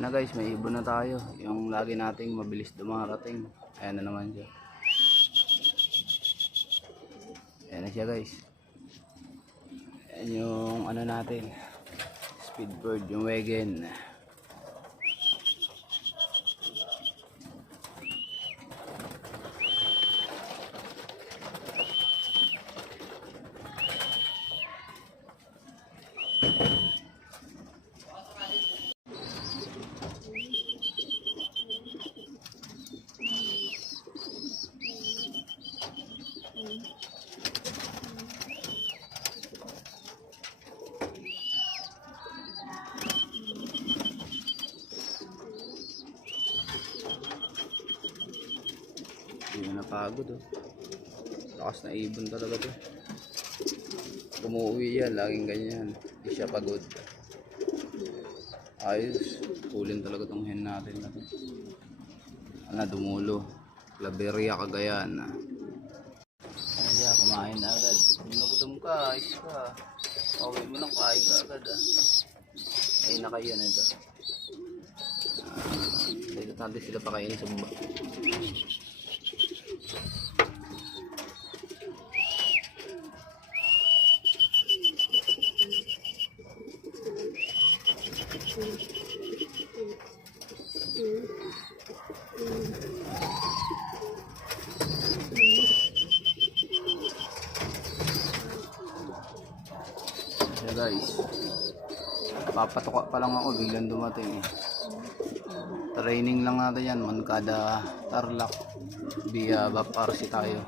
Ayan na guys, may ibon na tayo. Yung lagi nating mabilis dumarating. Ayan na naman siya. Ayan na siya guys. Ayan yung ano natin. Speedbird, yung wagon. Hindi na napagod oh. Lakas na ibon talaga to. Umuwi yan, laging ganyan. Hindi siya pagod. Ayos. Kulin talaga tong hen natin na to. Ano, dumulo. Claveria, Cagayan. Ayan siya, kumain na agad. Kung nagutom ka, ayos ka. Pauwi mo lang, kain ka agad ah. Ayun na kayo na ito. Dito natin sila pakainin sa baba. Yeah, guys, papatuka pa lang ako, biglang dumating eh. Training lang natin yan, Moncada Tarlac via BAP-RC tayo.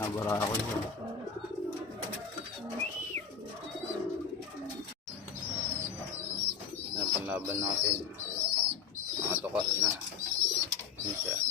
Nabara ako siya. Panlaban natin, mga tuka na. Yan siya.